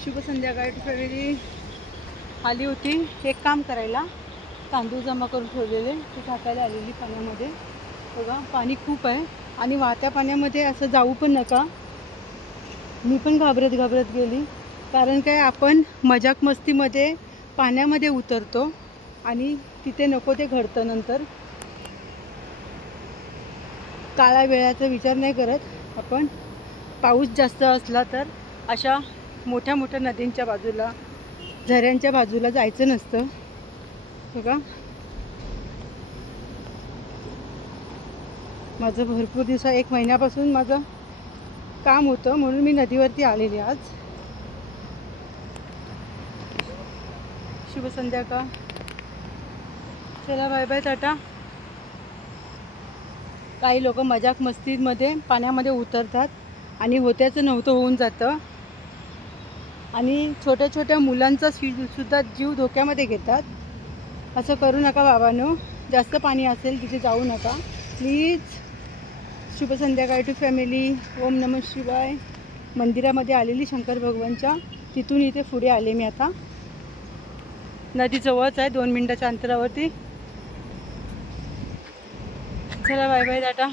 शुभ संध्याकाळ फॅमिली. आली होती एक काम करायला, तांदूळ जमा करून ठेवलेले ते टाकायला आलेली पाण्यामध्ये. बघा पाणी खूप आहे आणि वाहत्या पाण्यामध्ये असं जाऊ पण नका. मी पण घाबरत गेली, कारण काय आपण मजाक मस्तीमध्ये पाण्यामध्ये उतरतो आणि तिथे नको ते घडतं. नंतर काळा वेळाचा विचार नाही करत आपण. पाऊस जास्त असला तर अशा मोठ्या मोठ्या नदींच्या बाजूला, झऱ्यांच्या बाजूला जायचं नसतं. बघा माझं भरपूर दिवसा 1 महिन्यापासून माझं काम होतं, म्हणून मी नदीवरती आलेली आज. शुभ संध्याकाळ. चला बाय बाय, टाटा. काही लोक मजाक मस्तीमध्ये पाण्यामध्ये उतरतात आणि होत्याचं नव्हतं होऊन जातं आणि छोट्या छोट्या मुलांचा सुद्धा जीव धोक्यामध्ये घेतात. असं करू नका बाबांनो. जास्त पाणी असेल तिथे जाऊ नका प्लीज. शुभ संध्याकाळ टू फॅमिली. ओम नमः शिवाय. मंदिरामध्ये आलेली शंकर भगवानच्या, तिथून इथे पुढे आले मी आता. नदी जवळच आहे, 2 मिनिटाच्या अंतरावरती. चला बाय बाय, टाटा.